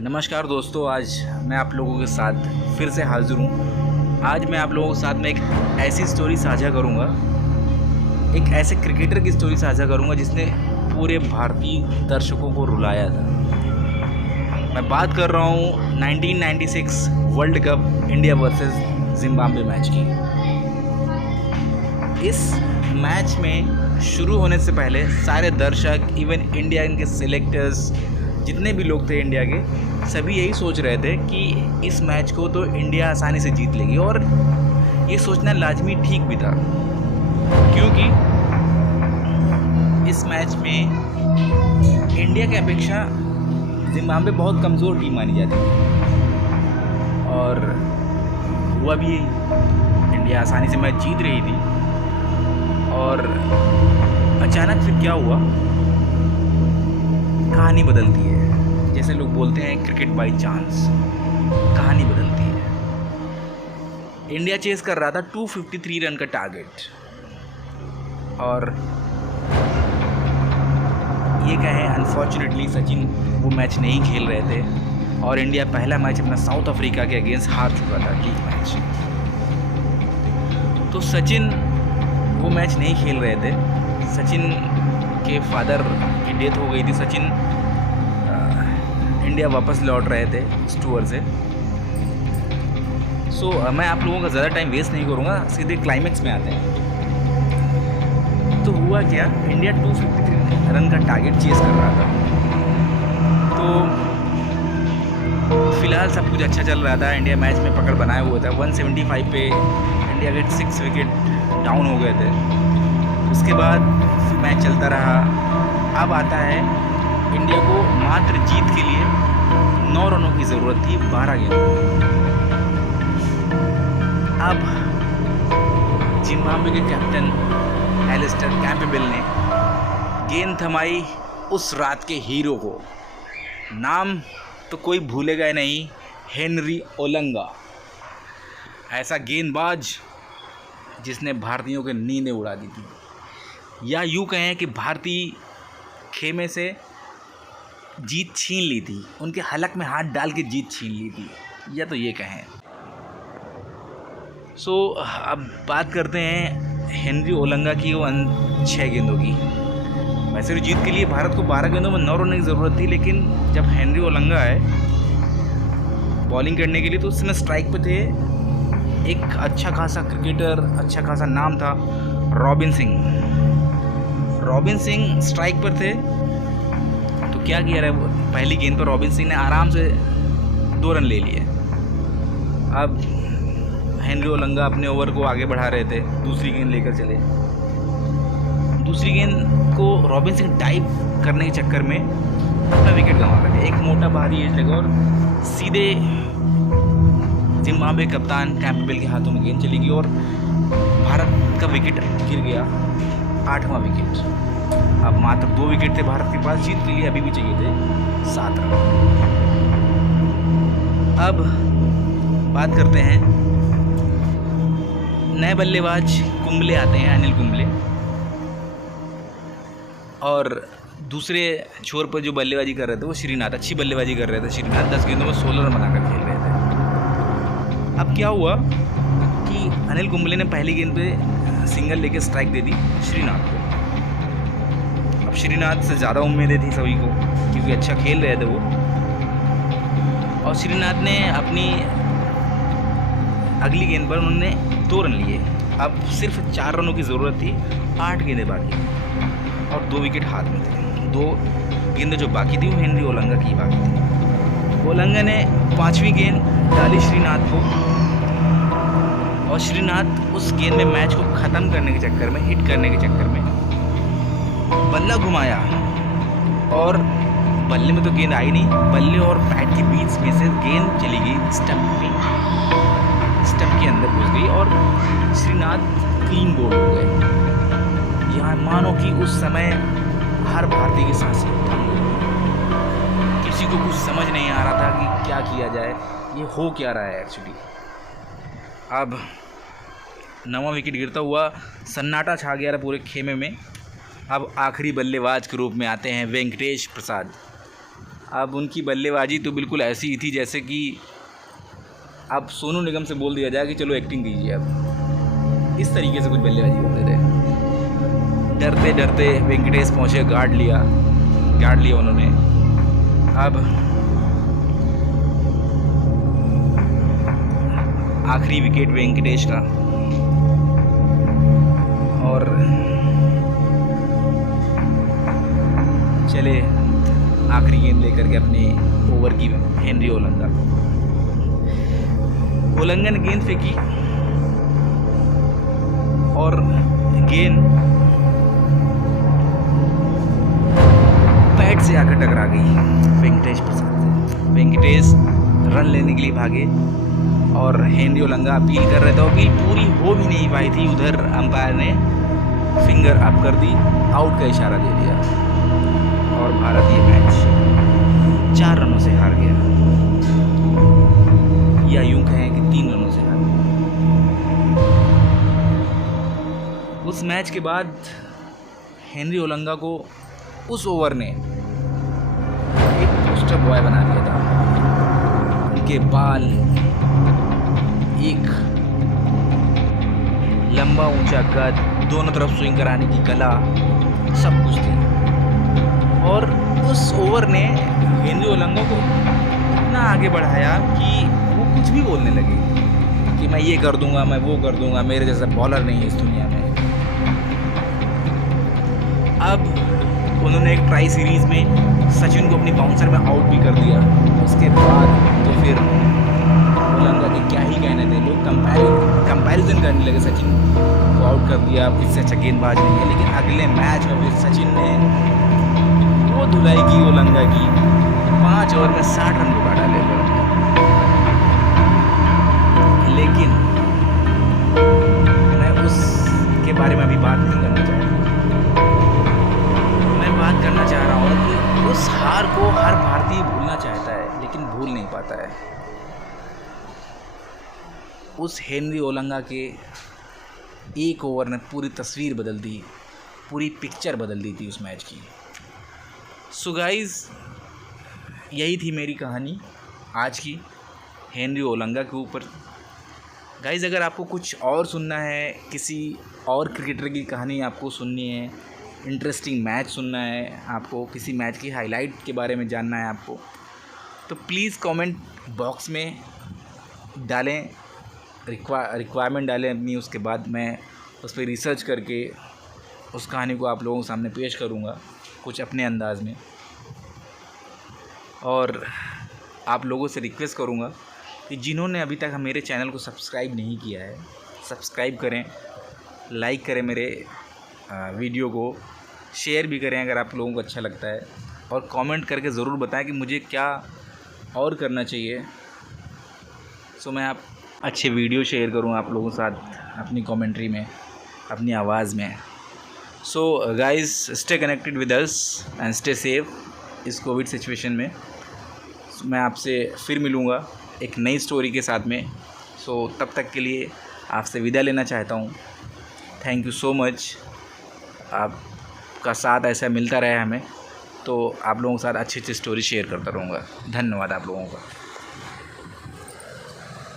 नमस्कार दोस्तों, आज मैं आप लोगों के साथ फिर से हाज़िर हूँ। आज मैं आप लोगों के साथ में एक ऐसी स्टोरी साझा करूँगा, एक ऐसे क्रिकेटर की स्टोरी साझा करूँगा जिसने पूरे भारतीय दर्शकों को रुलाया था। मैं बात कर रहा हूँ 1996 world cup India versus Zimbabwe match की। इस मैच में शुरू होने से पहले सारे दर्शक, इवन इंडिया के सिलेक्टर्स, जितने भी लोग थे इंडिया के, सभी यही सोच रहे थे कि इस मैच को तो इंडिया आसानी से जीत लेगी। और ये सोचना लाजमी ठीक भी था, क्योंकि इस मैच में इंडिया की अपेक्षा जिम्बाब्वे बहुत कमज़ोर टीम मानी जाती थी। और हुआ भी, इंडिया आसानी से मैच जीत रही थी। और अचानक फिर क्या हुआ, कहानी बदलती है। जैसे लोग बोलते हैं क्रिकेट बाय चांस, कहानी बदलती है। इंडिया चेस कर रहा था 253 रन का टारगेट, और ये कहें अनफॉर्चुनेटली सचिन वो मैच नहीं खेल रहे थे। और इंडिया पहला मैच अपना साउथ अफ्रीका के अगेंस्ट हार चुका था, लीग मैच। तो सचिन वो मैच नहीं खेल रहे थे। सचिन के फादर की डेथ हो गई थी। सचिन इंडिया वापस लौट रहे थे इस टूर से। मैं आप लोगों का ज़्यादा टाइम वेस्ट नहीं करूँगा, सीधे क्लाइमेक्स में आते हैं। तो हुआ क्या, इंडिया 253 रन का टारगेट चेस कर रहा था। तो फिलहाल सब कुछ अच्छा चल रहा था, इंडिया मैच में पकड़ बनाए हुआ था। 175 पे इंडिया के 6 विकेट डाउन हो गए थे। उसके बाद मैच चलता रहा। अब आता है, इंडिया को मात्र जीत के लिए 9 रनों की ज़रूरत थी 12 गेंदों में। अब जिम्बाब्वे के कैप्टन एलिस्टर कैम्पबेल ने गेंद थमाई उस रात के हीरो को। नाम तो कोई भूलेगा नहीं, हेनरी ओलंगा। ऐसा गेंदबाज जिसने भारतीयों के नींदें उड़ा दी थी, या यूँ कहें कि भारतीय खेमे से जीत छीन ली थी, उनके हलक में हाथ डाल के जीत छीन ली थी, या तो ये कहें। अब बात करते हैं हेनरी ओलंगा की वो 6 गेंदों की। वैसे तो जीत के लिए भारत को 12 गेंदों में 9 रन की ज़रूरत थी, लेकिन जब हेनरी ओलंगा आए बॉलिंग करने के लिए, तो उस समय स्ट्राइक पे थे एक अच्छा खासा क्रिकेटर, अच्छा खासा नाम था, robin Singh. Robin Singh strike पर थे। तो क्या किया रहा, पहली गेंद पर रॉबिन सिंह ने आराम से 2 रन ले लिए। अब हेनरी ओलंगा अपने ओवर को आगे बढ़ा रहे थे, दूसरी गेंद लेकर चले। दूसरी गेंद को रॉबिन सिंह डाइव करने के चक्कर में अपना विकेट गंवा बैठे। एक मोटा भारी एज लगा और सीधे जिम्बाब्वे कप्तान कैम्पबेल के हाथों में गेंद चली गई और भारत का विकेट गिर गया, 8वां विकेट। अब मात्र 2 विकेट थे भारत के पास, जीत के लिए अभी भी चाहिए थे 7 रन। अब बात करते हैं, नए बल्लेबाज कुंबले आते हैं, अनिल कुंबले। और दूसरे छोर पर जो बल्लेबाजी कर रहे थे वो श्रीनाथ, अच्छी बल्लेबाजी कर रहे थे श्रीनाथ। 10 गेंदों में 16 रन बनाकर खेल रहे थे। अब क्या हुआ कि अनिल कुंबले ने पहली गेंद पे सिंगल लेके स्ट्राइक दे दी श्रीनाथ को। अब श्रीनाथ से ज़्यादा उम्मीदें थी सभी को, क्योंकि अच्छा खेल रहे थे वो। और श्रीनाथ ने अपनी अगली गेंद पर उन्होंने 2 रन लिए। अब सिर्फ 4 रनों की ज़रूरत थी, 8 गेंदें बाकी और 2 विकेट हाथ में थे। 2 गेंदें जो बाकी थी वो हेनरी ओलंगा की बाकी थी। ओलंगा ने 5वीं गेंद डाली श्रीनाथ को, और श्रीनाथ उस गेंद में मैच को ख़त्म करने के चक्कर में, हिट करने के चक्कर में बल्ला घुमाया, और बल्ले में तो गेंद आई नहीं, बल्ले और बैट के बीच में से गेंद चली गई स्टंप पे, स्टंप के अंदर घुस गई और श्रीनाथ क्लीन बोल्ड हो गए। यहाँ मानो कि उस समय हर भारतीय की सांसें थम गई। किसी को कुछ समझ नहीं आ रहा था कि क्या किया जाए, ये हो क्या रहा है एक्चुअली। अब 9वां विकेट गिरता हुआ सन्नाटा छा गया था पूरे खेमे में। अब आखिरी बल्लेबाज के रूप में आते हैं वेंकटेश प्रसाद। अब उनकी बल्लेबाजी तो बिल्कुल ऐसी ही थी जैसे कि अब सोनू निगम से बोल दिया जाए कि चलो एक्टिंग कीजिए। अब इस तरीके से कुछ बल्लेबाजी होते थे। डरते डरते वेंकटेश पहुँचे, गार्ड लिया उन्होंने। अब आखिरी विकेट वेंकटेश का, और चले आखिरी गेंद लेकर के अपने ओवर की हेनरी ओलंगा। उल्लंघन गेंद फेंकी और गेंद बैट से आकर टकरा गई वेंकटेश प्रसाद। वेंकटेश रन लेने के लिए भागे और हेनरी ओलंगा अपील कर रहे थे। अपील पूरी हो भी नहीं पाई थी, उधर अंपायर ने फिंगर अप कर दी, आउट का इशारा दे दिया और भारत ये मैच 4 रनों से हार गया, या यूं कहें कि 3 रनों से हार गया। उस मैच के बाद हेनरी ओलंगा को उस ओवर ने एक पोस्टर बॉय बना दिया था। उनके बाल, एक लंबा ऊंचा कद, दोनों तरफ स्विंग कराने की कला, सब कुछ थी। और उस ओवर ने हेनरी ओलंगा को इतना आगे बढ़ाया कि वो कुछ भी बोलने लगे कि मैं ये कर दूंगा, मैं वो कर दूंगा, मेरे जैसा बॉलर नहीं है इस दुनिया में। अब उन्होंने एक ट्राई सीरीज़ में सचिन को अपनी बाउंसर में आउट भी कर दिया। उसके बाद तो फिर ओलंगा के क्या ही कहने थे, लोग कंपैरिजन करने लगे, सचिन को आउट कर दिया, इससे अच्छा गेंदबाज नहीं है। लेकिन अगले मैच में फिर सचिन ने वो धुलाई की ओलंगा की, 5 ओवर में 60 रन रुका डाले। लेकिन मैं उसके बारे में अभी बात नहीं करना चाहता। मैं बात करना चाह रहा हूँ कि उस हार को हर भारतीय भूलना चाहता है लेकिन भूल नहीं पाता है। उस हेनरी ओलंगा के एक ओवर ने पूरी तस्वीर बदल दी, पूरी पिक्चर बदल दी थी उस मैच की। सो गाइज़, यही थी मेरी कहानी आज की हेनरी ओलंगा के ऊपर। गाइज़, अगर आपको कुछ और सुनना है, किसी और क्रिकेटर की कहानी आपको सुननी है, इंटरेस्टिंग मैच सुनना है, आपको किसी मैच की हाईलाइट के बारे में जानना है आपको, तो प्लीज़ कमेंट बॉक्स में डालें, रिक्वायरमेंट डालें अपनी। उसके बाद मैं उस पर रिसर्च करके उस कहानी को आप लोगों के सामने पेश करूँगा कुछ अपने अंदाज़ में। और आप लोगों से रिक्वेस्ट करूँगा कि जिन्होंने अभी तक मेरे चैनल को सब्सक्राइब नहीं किया है, सब्सक्राइब करें, लाइक करें मेरे वीडियो को, शेयर भी करें अगर आप लोगों को अच्छा लगता है, और कमेंट करके ज़रूर बताएं कि मुझे क्या और करना चाहिए। सो मैं आप अच्छे वीडियो शेयर करूँ आप लोगों के साथ अपनी कमेंट्री में, अपनी आवाज़ में। So guys, stay connected with us and stay safe इस कोविड सिचुएशन में। मैं आपसे फिर मिलूँगा एक नई स्टोरी के साथ में। सो तब तक के लिए आपसे विदा लेना चाहता हूँ। Thank you so much. आपका साथ ऐसा मिलता रहे हमें, तो आप लोगों के साथ अच्छी अच्छी स्टोरी शेयर करता रहूँगा। धन्यवाद आप लोगों का।